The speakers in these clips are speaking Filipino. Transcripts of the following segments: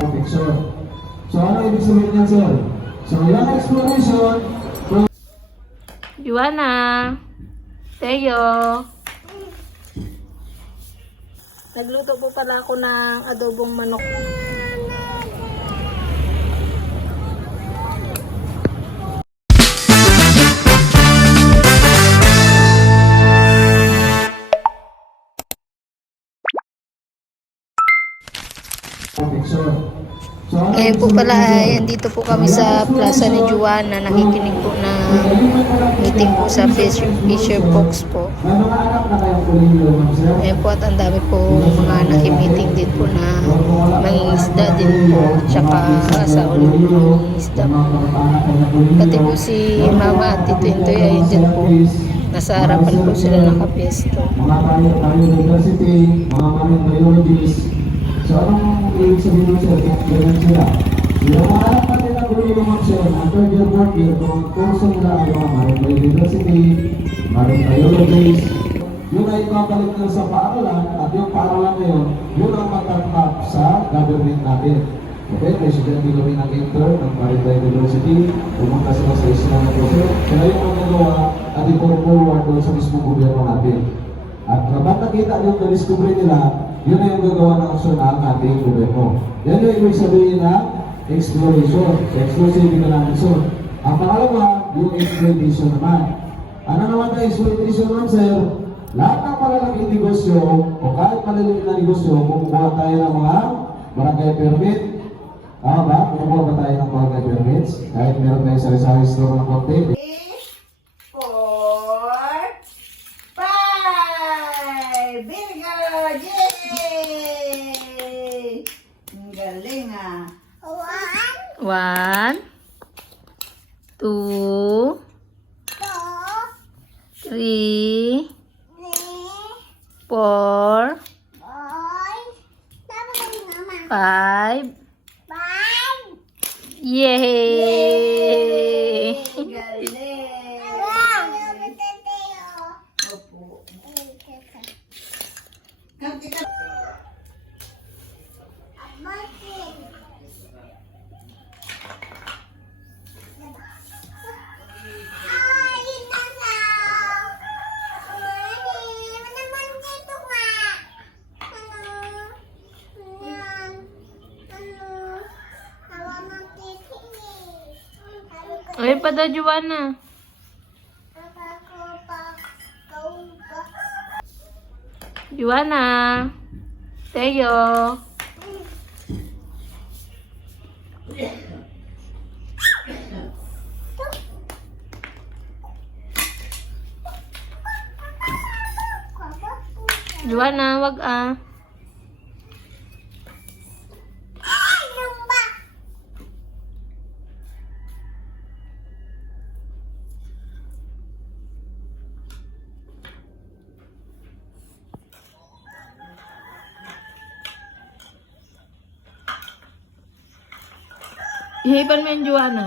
protection. So ano ibig sabihin niyan, sir? So yung exploration, Juana, Teo. Nagluto po pala ako ng adobong manok. protection. So ano Ngayon po pala ay andito po kami sa plaza ni Juana. Nakikinig po ng meeting po sa Fisher Box po. may mga anak na kayong kuliyo, ma'am, sir? Ngayon po at ang dami po mga nakimeeting din po na mangingisda din po. Tsaka sa ulit po mangingisda po. Pati po si Mama at Tito Intoy ay dyan po. Nasa harapan po sila nakapesto. Mga biodiversity, mga marine biologists. So anong ibig sabihin, sir? Ganyan sila. Yung mga anak natin na kuliyo, ma'am, sir, ang third year, fourth year, kung kurso nila ay mga marine biodiversity, marine biologists, yun ay babalik na sa paaralan at yung paaralan na yun ang matatap sa government natin. Okay, President Pilawin ang intern ng Marine Biodiversity, pumunta sila sa isla ng Jose, sila yung magagawa at i-forward doon sa mismong gobyerno natin. At kapag nakita yung na-discovery nila, yun na yung gagawa ng aksyon ng ating gobyerno. Yan yung ibig sabihin na exploration, exclusive economic. Ang pangalawa, yung exploitation naman. Ano naman na exploitation naman, sir? Lahat ng malalaking negosyo o kahit maliliit na negosyo, kumukuha tayo ng mga barangay permit. Tama ba? Kumukuha ba tayo ng barangay permits? Kahit meron tayo sari-sari store ng konti. 4, 5. Bingo! Yay! Ang galing ah. 1, 2, 3, 4, 5. Yay! Ang galing! Opo. Kapit ka. Ay pa daw, Juana. Juana. Teo. Juana, wag ah. Ihipan mo yung Juana.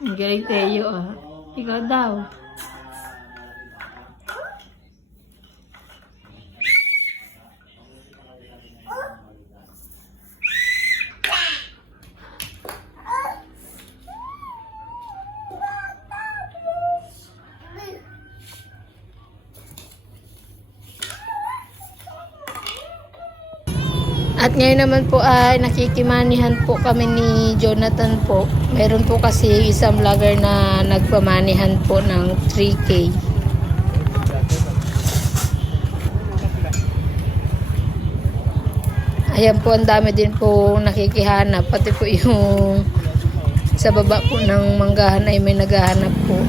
Ang galing Teo ah. Ikaw daw. At ngayon naman po ay nakikimanihan po kami ni Jonathan po. Meron po kasi isang vlogger na nagpamanihan po ng 3K. Ayan po, ang dami din po nakikihanap. Pati po yung sa baba po ng manggahan ay may naghahanap po.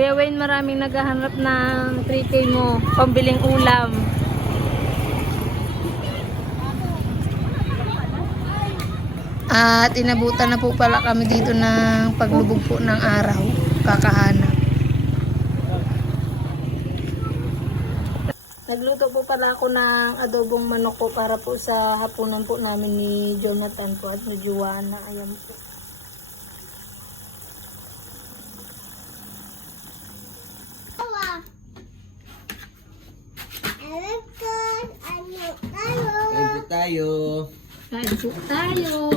Kuya Wayne, maraming naghahanap ng 3K mo, pambiling ulam. At inabutan na po pala kami dito ng paglubog po ng araw. Kakahanap. Nagluto po pala ako ng adobong manok po para po sa hapunan po namin ni Jonathan po at ni Joanna. Ayan po. Kain po tayo. Kain po tayo.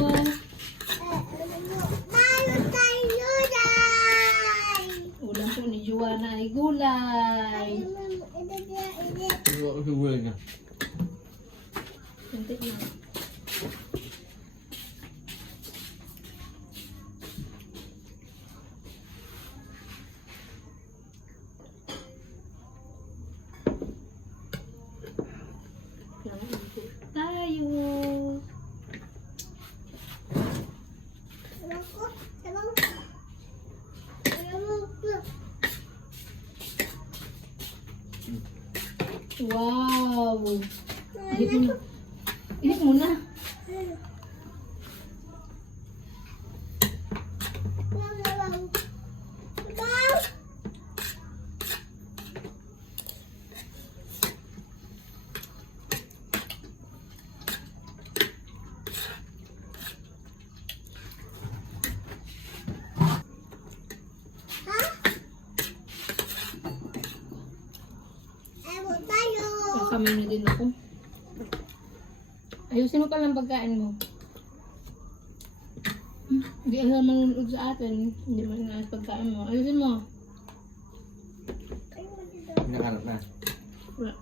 Ulam po ni Joanna ay gulay. Siguro na. Kunti lang. Kain po tayo. Wow! Ihip mo na. Kami na din ako. Ayusin mo palang pagkain mo. Hindi ka manunod sa atin. Hindi mo inaayos pagkain mo. Ayusin mo. Nakakarap na. Wala.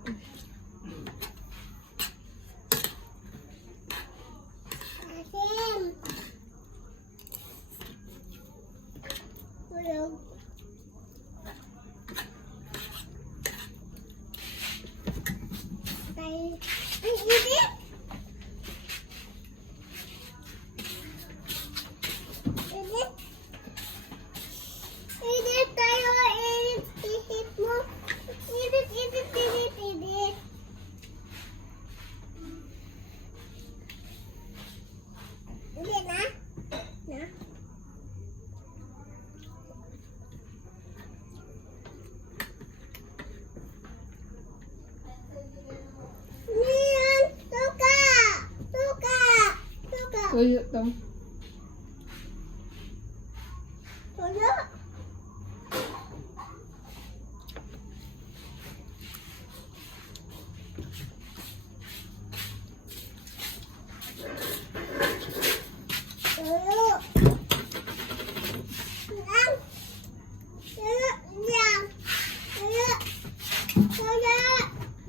Tuyo to.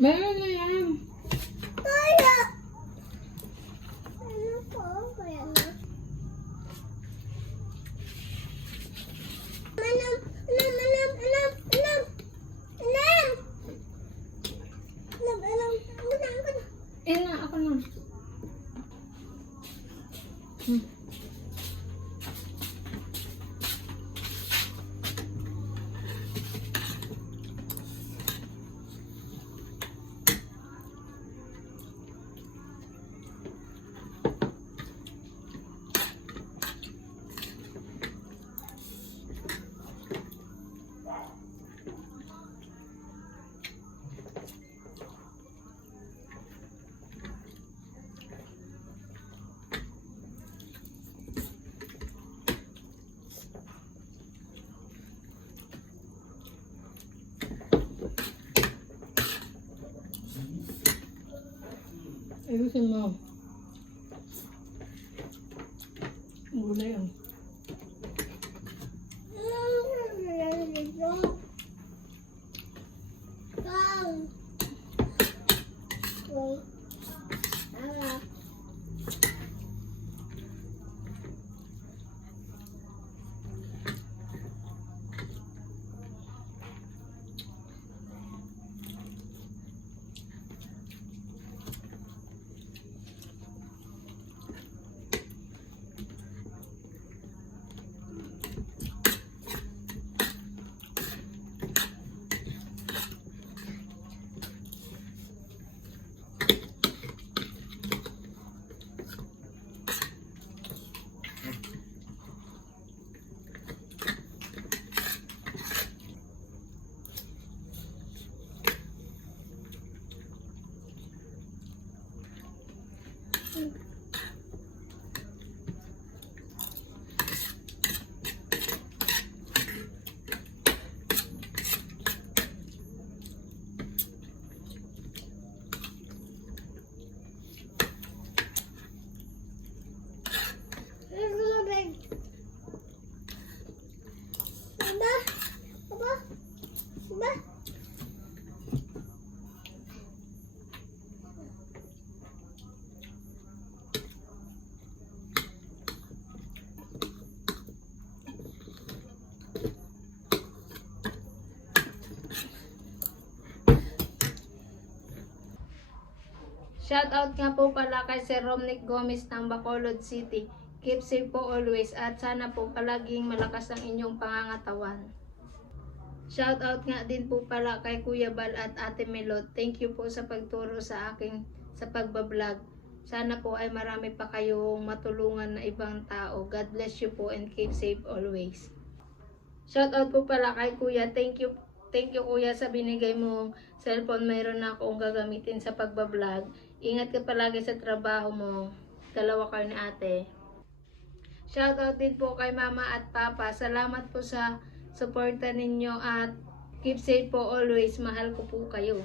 Meron na yan. Na, ako na. Ayusin mo. Gulay yan. Shoutout nga po pala kay Sir Romnick Gomez ng Bacolod City. Keep safe po always at sana po palaging malakas ang inyong pangangatawan. Shoutout nga din po pala kay Kuya Bal at Ate Melot. Thank you po sa pagturo sa akin sa pagbablog. Sana po ay marami pa kayong matulungan na ibang tao. God bless you po and keep safe always. Shoutout po pala kay Kuya. Thank you Kuya sa binigay mong cellphone. Mayroon na akong gagamitin sa pagbablog. Ingat ka palagi sa trabaho mo. Dalawa kayo ni ate. Shoutout din po kay Mama at Papa. Salamat po sa suporta ninyo at keep safe po always. Mahal ko po kayo.